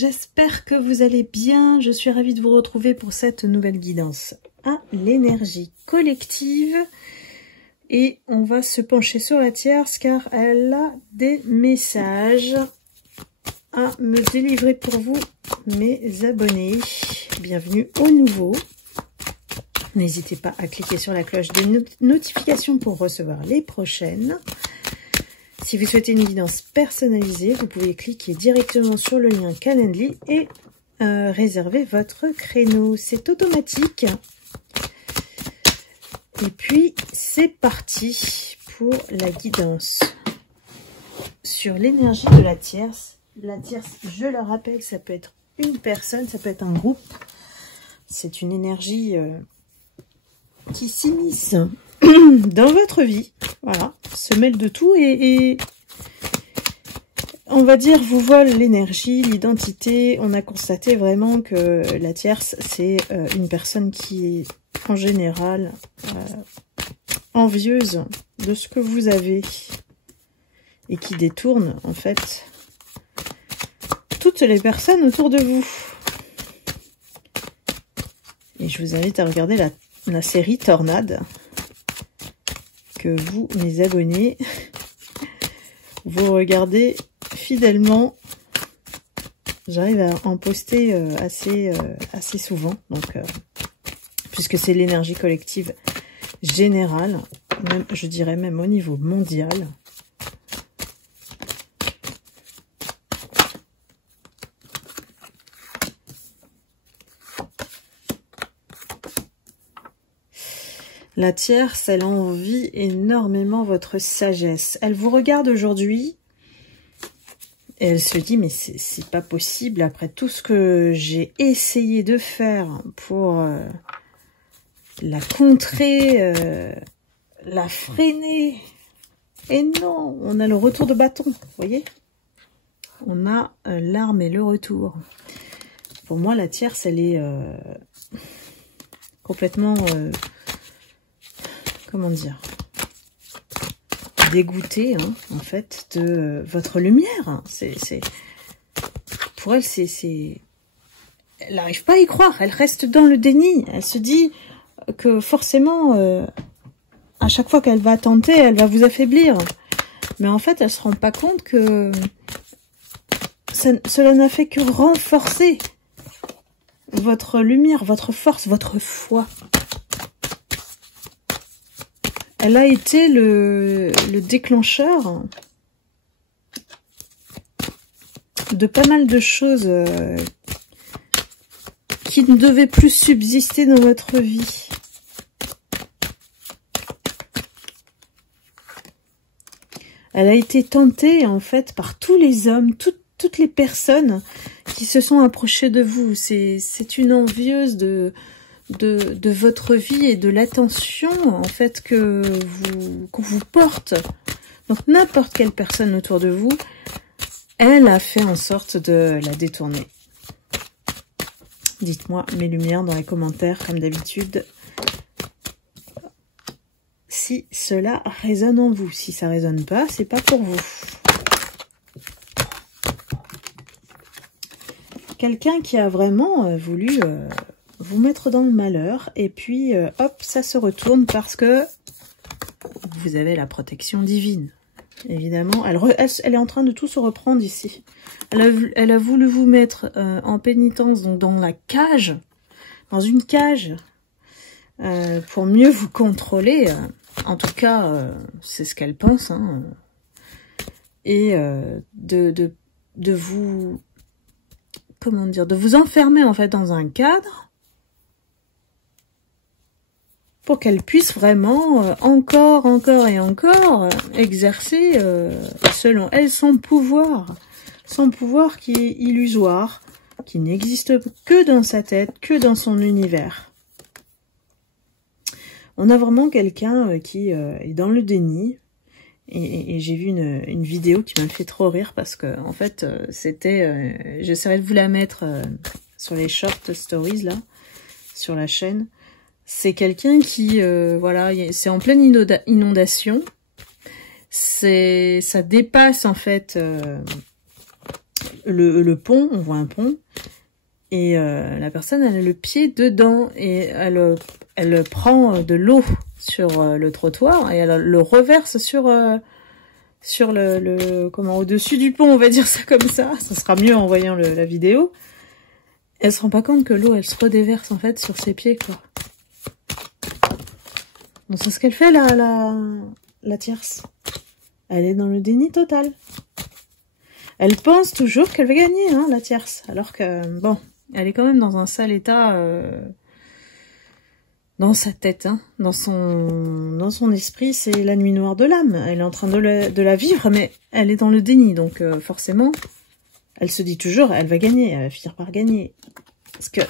j'espère que vous allez bien. Je suis ravie de vous retrouver pour cette nouvelle guidance à l'énergie collective. Et on va se pencher sur la tierce car elle a des messages à me délivrer pour vous, mes abonnés. Bienvenue aux nouveaux. N'hésitez pas à cliquer sur la cloche de notification pour recevoir les prochaines. Si vous souhaitez une guidance personnalisée, vous pouvez cliquer directement sur le lien Calendly et réserver votre créneau. C'est automatique. Et puis, c'est parti pour la guidance sur l'énergie de la tierce. La tierce, je le rappelle, ça peut être une personne, ça peut être un groupe. C'est une énergie qui s'immisce dans votre vie. Voilà, se mêle de tout et on va dire vous vole l'énergie, l'identité. On a constaté vraiment que la tierce, c'est une personne qui est en général envieuse de ce que vous avez et qui détourne en fait toutes les personnes autour de vous. Et je vous invite à regarder la série Tornade que vous, mes abonnés, vous regardez fidèlement. J'arrive à en poster assez souvent, donc puisque c'est l'énergie collective générale, même, je dirais même au niveau mondial. La tierce, elle envie énormément votre sagesse. Elle vous regarde aujourd'hui et elle se dit, mais c'est pas possible, après tout ce que j'ai essayé de faire pour la contrer, la freiner. Et non, on a le retour de bâton, vous voyez? On a l'arme et le retour. Pour moi, la tierce, elle est complètement... comment dire, dégoûtée hein, en fait de votre lumière. Pour elle, elle n'arrive pas à y croire. Elle reste dans le déni. Elle se dit que forcément, à chaque fois qu'elle va tenter, elle va vous affaiblir. Mais en fait, elle se rend pas compte que cela n'a fait que renforcer votre lumière, votre force, votre foi. Elle a été le déclencheur de pas mal de choses qui ne devaient plus subsister dans votre vie. Elle a été tentée en fait par tous les hommes, toutes les personnes qui se sont approchées de vous. C'est une envieuse de votre vie et de l'attention en fait qu'on vous porte. Donc n'importe quelle personne autour de vous, elle a fait en sorte de la détourner. Dites-moi mes lumières dans les commentaires comme d'habitude si cela résonne en vous. Si ça résonne pas, c'est pas pour vous. Quelqu'un qui a vraiment voulu vous mettre dans le malheur, et puis hop, ça se retourne parce que vous avez la protection divine. Évidemment, elle est en train de tout se reprendre ici. Elle a voulu vous mettre en pénitence, donc dans la cage, dans une cage, pour mieux vous contrôler. En tout cas, c'est ce qu'elle pense, hein, et de vous, comment dire, de vous enfermer en fait dans un cadre, pour qu'elle puisse vraiment encore et encore exercer selon elle son pouvoir qui est illusoire, qui n'existe que dans sa tête, que dans son univers. On a vraiment quelqu'un qui est dans le déni, et j'ai vu une vidéo qui m'a fait trop rire parce que en fait c'était, j'essaierai de vous la mettre sur les short stories là, sur la chaîne. C'est quelqu'un qui, voilà, c'est en pleine inondation. Ça dépasse en fait le pont, on voit un pont, et la personne, elle a le pied dedans, et elle prend de l'eau sur le trottoir, et elle le reverse sur comment, au-dessus du pont, on va dire ça comme ça sera mieux en voyant la vidéo. Elle se rend pas compte que l'eau, elle se redéverse en fait sur ses pieds, quoi. Donc c'est ce qu'elle fait la tierce. Elle est dans le déni total. Elle pense toujours qu'elle va gagner, hein, la tierce. Alors que, bon, elle est quand même dans un sale état dans sa tête, hein, dans son esprit, c'est la nuit noire de l'âme. Elle est en train de la vivre, mais elle est dans le déni. Donc forcément, elle se dit toujours, elle va gagner, elle va finir par gagner. Parce que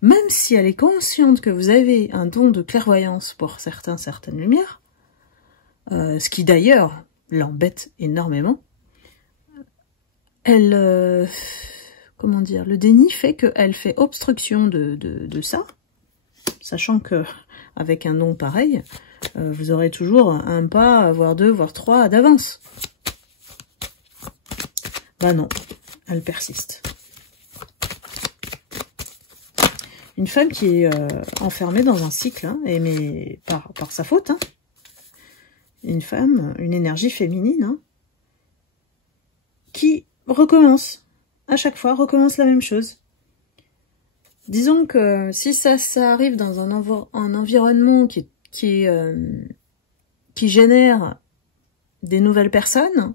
même si elle est consciente que vous avez un don de clairvoyance pour certaines lumières, ce qui d'ailleurs l'embête énormément, elle, comment dire, le déni fait qu'elle fait obstruction de ça, sachant que avec un don pareil, vous aurez toujours un pas, voire deux, voire trois d'avance. Bah non, elle persiste. Une femme qui est enfermée dans un cycle, hein, mais par sa faute. Hein. Une femme, une énergie féminine, hein, qui recommence, à chaque fois, recommence la même chose. Disons que si ça arrive dans un environnement qui génère des nouvelles personnes,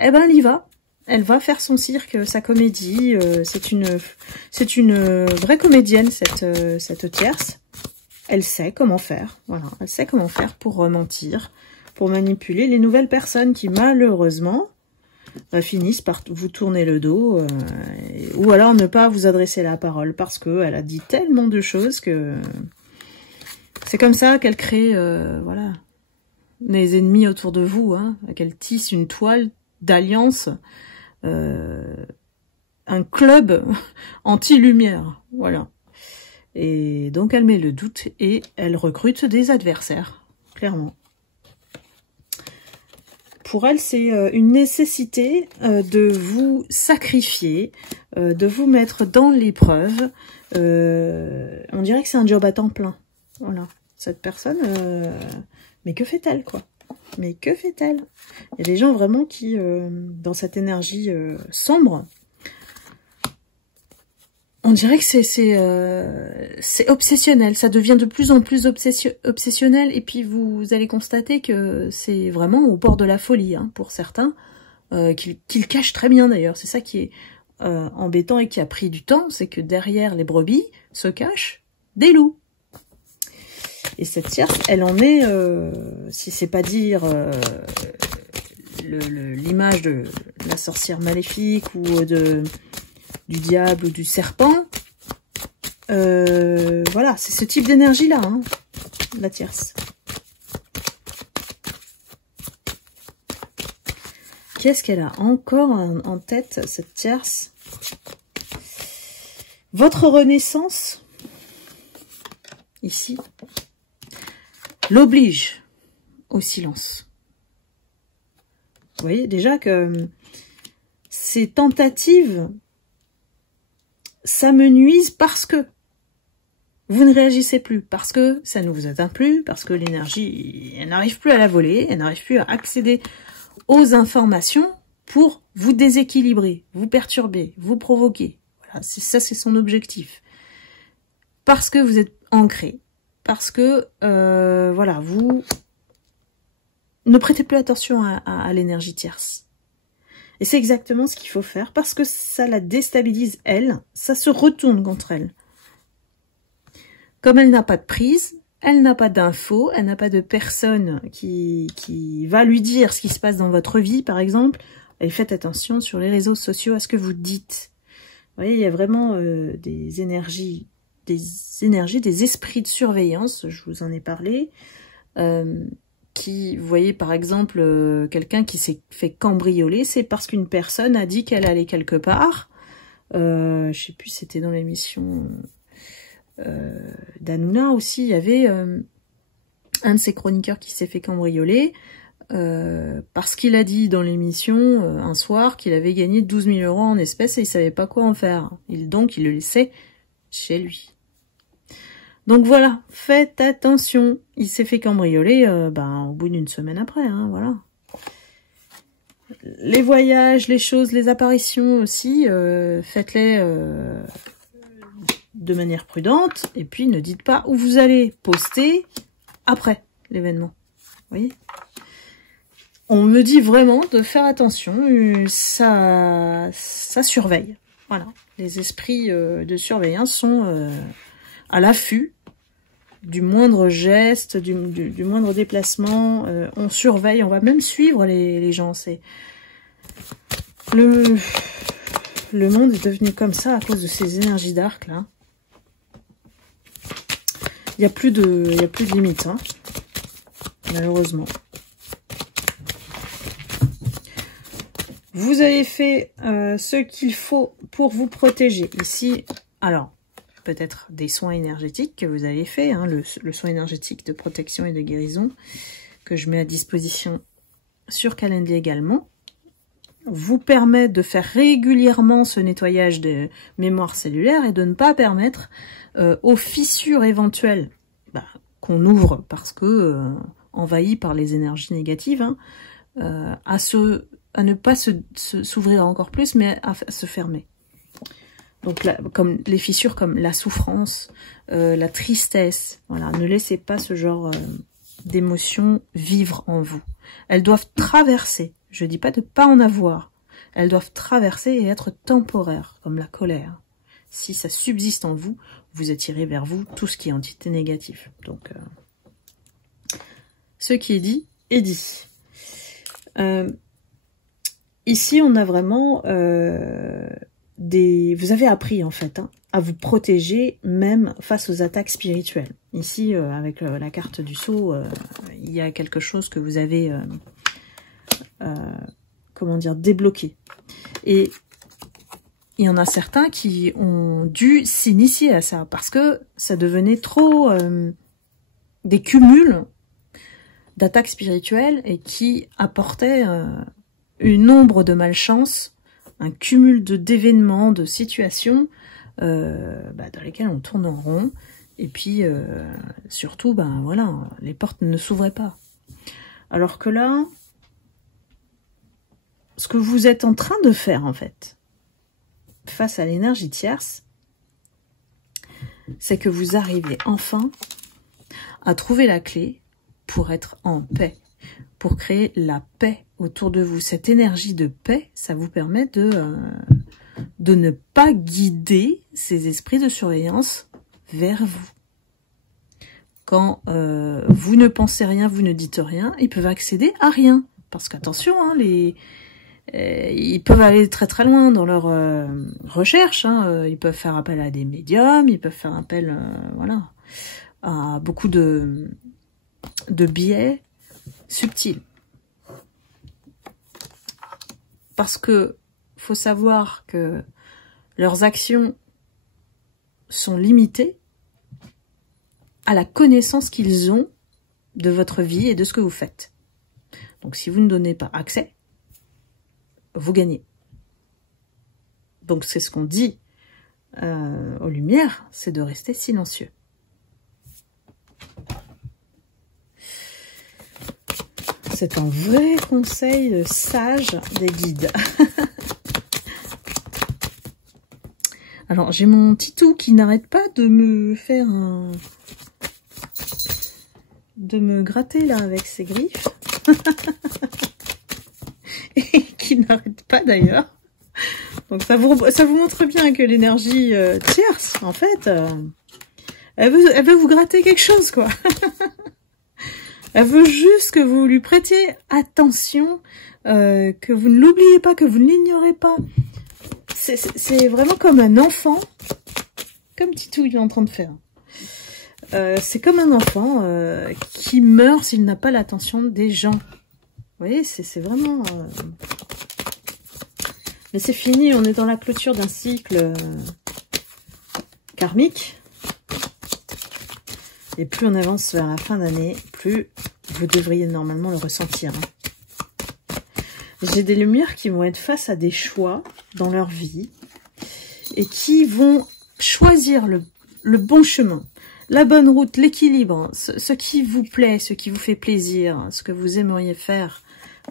eh ben elle y va. Elle va faire son cirque, sa comédie. C'est une vraie comédienne, cette tierce. Elle sait comment faire. Voilà, elle sait comment faire pour mentir, pour manipuler les nouvelles personnes qui malheureusement finissent par vous tourner le dos, ou alors ne pas vous adresser la parole parce que elle a dit tellement de choses que c'est comme ça qu'elle crée, voilà, des ennemis autour de vous, hein, qu'elle tisse une toile d'alliance. Un club anti-lumière, voilà. Et donc elle met le doute et elle recrute des adversaires, clairement. Pour elle, c'est une nécessité de vous sacrifier, de vous mettre dans l'épreuve. On dirait que c'est un job à temps plein. Voilà, cette personne, mais que fait-elle, quoi? Mais que fait-elle? Il y a des gens vraiment qui, dans cette énergie sombre, on dirait que c'est obsessionnel. Ça devient de plus en plus obsessionnel. Et puis vous allez constater que c'est vraiment au bord de la folie, hein, pour certains, qu'ils cachent très bien d'ailleurs. C'est ça qui est embêtant et qui a pris du temps. C'est que derrière les brebis se cachent des loups. Et cette tierce, elle en est, si c'est pas dire l'image de la sorcière maléfique ou du diable ou du serpent, voilà, c'est ce type d'énergie-là, hein, la tierce. Qu'est-ce qu'elle a encore en tête, cette tierce? Votre renaissance, ici, l'oblige au silence. Vous voyez déjà que ces tentatives s'amenuisent parce que vous ne réagissez plus, parce que ça ne vous atteint plus, parce que l'énergie, elle n'arrive plus à la voler, elle n'arrive plus à accéder aux informations pour vous déséquilibrer, vous perturber, vous provoquer. Voilà, c'est son objectif. Parce que vous êtes ancré, parce que voilà, vous ne prêtez plus attention à l'énergie tierce. Et c'est exactement ce qu'il faut faire, parce que ça la déstabilise, elle, ça se retourne contre elle. Comme elle n'a pas de prise, elle n'a pas d'infos, elle n'a pas de personne qui va lui dire ce qui se passe dans votre vie, par exemple. Et faites attention sur les réseaux sociaux à ce que vous dites. Vous voyez, il y a vraiment des énergies, des esprits de surveillance, je vous en ai parlé, qui, vous voyez, par exemple, quelqu'un qui s'est fait cambrioler, c'est parce qu'une personne a dit qu'elle allait quelque part. Je sais plus, c'était dans l'émission d'Hanouna aussi, il y avait un de ses chroniqueurs qui s'est fait cambrioler. parce qu'il a dit dans l'émission un soir qu'il avait gagné 12 000 € en espèces et il savait pas quoi en faire. Donc il le laissait chez lui. Donc voilà, faites attention. Il s'est fait cambrioler au bout d'une semaine après, hein, voilà. Les voyages, les choses, les apparitions aussi, faites-les de manière prudente. Et puis ne dites pas où vous allez poster après l'événement. Vous voyez ? On me dit vraiment de faire attention, ça surveille. Voilà, les esprits de surveillance sont à l'affût du moindre geste, du moindre déplacement. On surveille, on va même suivre les gens. C'est le monde est devenu comme ça à cause de ces énergies dark là. Il y a plus de limite, hein, malheureusement. Vous avez fait ce qu'il faut pour vous protéger. Ici, alors, peut-être des soins énergétiques que vous avez fait, hein, le soin énergétique de protection et de guérison, que je mets à disposition sur Calendly également, vous permet de faire régulièrement ce nettoyage de mémoire cellulaire et de ne pas permettre aux fissures éventuelles qu'on ouvre parce que envahies par les énergies négatives, hein, à ne pas s'ouvrir encore plus, mais à se fermer. Donc là, comme les fissures comme la souffrance, la tristesse, voilà, ne laissez pas ce genre d'émotions vivre en vous. Elles doivent traverser, je dis pas de pas en avoir, elles doivent traverser et être temporaires, comme la colère. Si ça subsiste en vous, vous attirez vers vous tout ce qui est entité négative. Donc, ce qui est dit, est dit. Ici, on a vraiment vous avez appris en fait, hein, à vous protéger même face aux attaques spirituelles. Ici, avec la carte du sceau, il y a quelque chose que vous avez, comment dire, débloqué. Et il y en a certains qui ont dû s'initier à ça parce que ça devenait trop des cumuls d'attaques spirituelles et qui apportaient une ombre de malchance, un cumul d'événements, de situations dans lesquelles on tourne en rond. Et puis, surtout, voilà, les portes ne s'ouvraient pas. Alors que là, ce que vous êtes en train de faire, en fait, face à l'énergie tierce, c'est que vous arrivez enfin à trouver la clé pour être en paix, pour créer la paix autour de vous. Cette énergie de paix, ça vous permet de ne pas guider ces esprits de surveillance vers vous. Quand vous ne pensez rien, vous ne dites rien, ils peuvent accéder à rien. Parce qu'attention, hein, ils peuvent aller très très loin dans leur recherche. Hein. Ils peuvent faire appel à des médiums, ils peuvent faire appel voilà, à beaucoup de biais subtils. Parce que faut savoir que leurs actions sont limitées à la connaissance qu'ils ont de votre vie et de ce que vous faites. Donc si vous ne donnez pas accès, vous gagnez. Donc c'est ce qu'on dit aux lumières, c'est de rester silencieux. C'est un vrai conseil sage des guides. Alors, j'ai mon titou qui n'arrête pas de me faire de me gratter là avec ses griffes. Et qui n'arrête pas d'ailleurs. Donc ça vous montre bien que l'énergie tierce, en fait, elle veut vous gratter quelque chose, quoi. Elle veut juste que vous lui prêtiez attention, que vous ne l'oubliez pas, que vous ne l'ignorez pas. C'est vraiment comme un enfant, comme Titou il est en train de faire. C'est comme un enfant qui meurt s'il n'a pas l'attention des gens. Vous voyez, c'est vraiment... Mais c'est fini, on est dans la clôture d'un cycle karmique. Et plus on avance vers la fin d'année, plus vous devriez normalement le ressentir. Hein. J'ai des lumières qui vont être face à des choix dans leur vie et qui vont choisir le bon chemin, la bonne route, l'équilibre, ce qui vous plaît, ce qui vous fait plaisir, ce que vous aimeriez faire.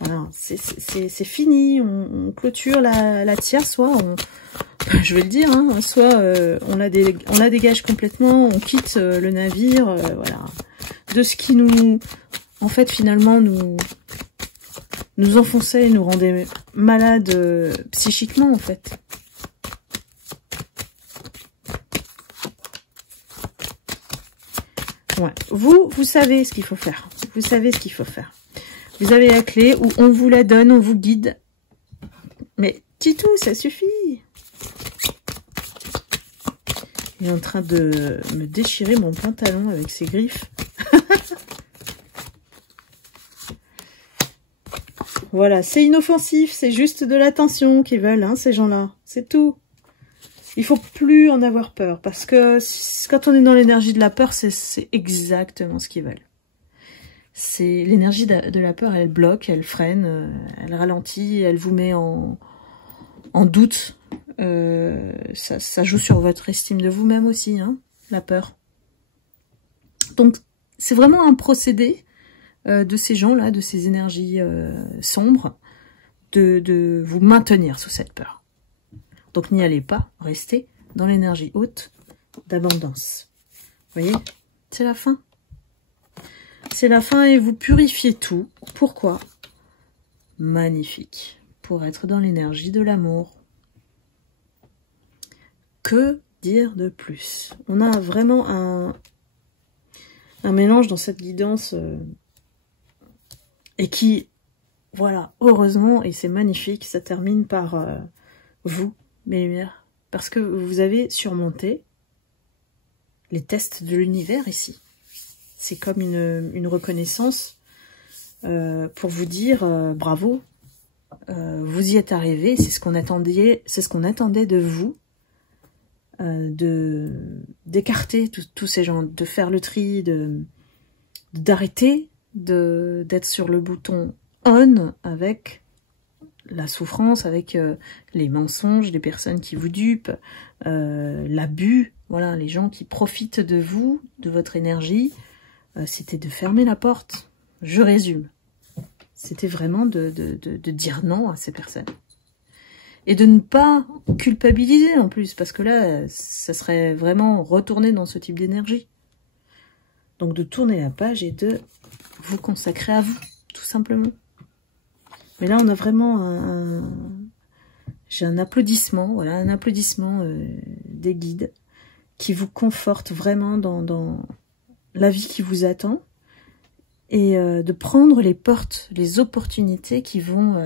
Voilà, c'est fini, on clôture la tierce, soit on, je vais le dire, hein, soit on la dégage complètement, on quitte le navire, voilà, de ce qui nous, en fait, finalement, nous enfonçait et nous rendait malades psychiquement, en fait. Ouais. Vous savez ce qu'il faut faire. Vous savez ce qu'il faut faire. Vous avez la clé, ou on vous la donne, on vous guide. Mais Titou, ça suffit. Il est en train de me déchirer mon pantalon avec ses griffes. Voilà, c'est inoffensif, c'est juste de l'attention qu'ils veulent, hein, ces gens-là. C'est tout. Il faut plus en avoir peur, parce que quand on est dans l'énergie de la peur, c'est exactement ce qu'ils veulent. C'est l'énergie de la peur, elle bloque, elle freine, elle ralentit, elle vous met en doute. Ça joue sur votre estime de vous-même aussi, hein, la peur. Donc, c'est vraiment un procédé de ces gens-là, de ces énergies sombres, de vous maintenir sous cette peur. Donc, n'y allez pas, restez dans l'énergie haute d'abondance. Vous voyez, c'est la fin. C'est la fin et vous purifiez tout. Pourquoi? Magnifique. Pour être dans l'énergie de l'amour. Que dire de plus? On a vraiment un mélange dans cette guidance et qui, voilà, heureusement, et c'est magnifique, ça termine par vous, mes lumières, parce que vous avez surmonté les tests de l'univers ici. C'est comme une reconnaissance pour vous dire bravo, vous y êtes arrivé, c'est ce qu'on attendait, de vous, d'écarter tous ces gens, de faire le tri, d'arrêter d'être sur le bouton on avec la souffrance, avec les mensonges, les personnes qui vous dupent, l'abus, voilà, les gens qui profitent de vous, de votre énergie. C'était de fermer la porte. Je résume. C'était vraiment de dire non à ces personnes. Et de ne pas culpabiliser en plus, parce que là, ça serait vraiment retourner dans ce type d'énergie. Donc de tourner la page et de vous consacrer à vous, tout simplement. Mais là, on a vraiment j'ai un applaudissement, voilà, un applaudissement des guides qui vous conforte vraiment dans la vie qui vous attend, et de prendre les portes, les opportunités qui vont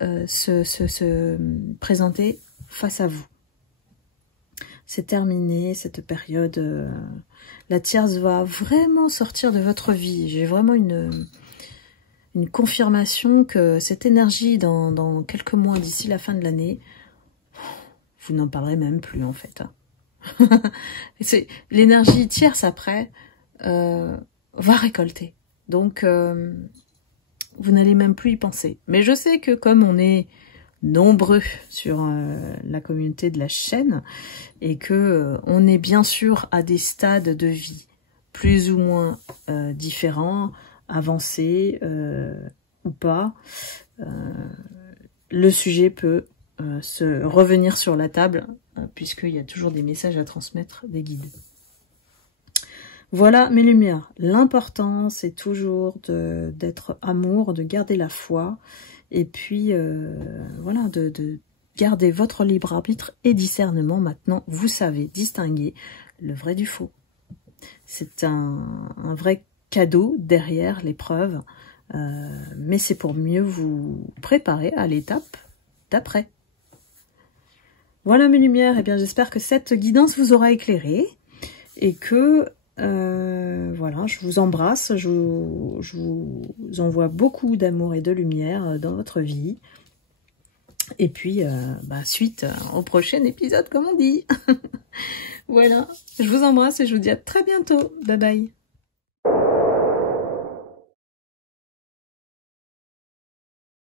se présenter face à vous. C'est terminé, cette période. La tierce va vraiment sortir de votre vie. J'ai vraiment une confirmation que cette énergie, dans quelques mois d'ici la fin de l'année, vous n'en parlerez même plus en fait. Hein. C'est l'énergie tierce après va récolter. Donc vous n'allez même plus y penser. Mais je sais que comme on est nombreux sur la communauté de la chaîne et que on est bien sûr à des stades de vie plus ou moins différents, avancés ou pas, le sujet peut se revenir sur la table puisqu'il y a toujours des messages à transmettre des guides. Voilà mes lumières. L'important, c'est toujours d'être amour, de garder la foi, et puis voilà, de garder votre libre arbitre et discernement. Maintenant, vous savez distinguer le vrai du faux. C'est un vrai cadeau derrière l'épreuve, mais c'est pour mieux vous préparer à l'étape d'après. Voilà mes lumières, et bien j'espère que cette guidance vous aura éclairé, et que voilà, je vous embrasse, je vous envoie beaucoup d'amour et de lumière dans votre vie. Et puis, suite au prochain épisode, comme on dit. Voilà, je vous embrasse et je vous dis à très bientôt. Bye bye.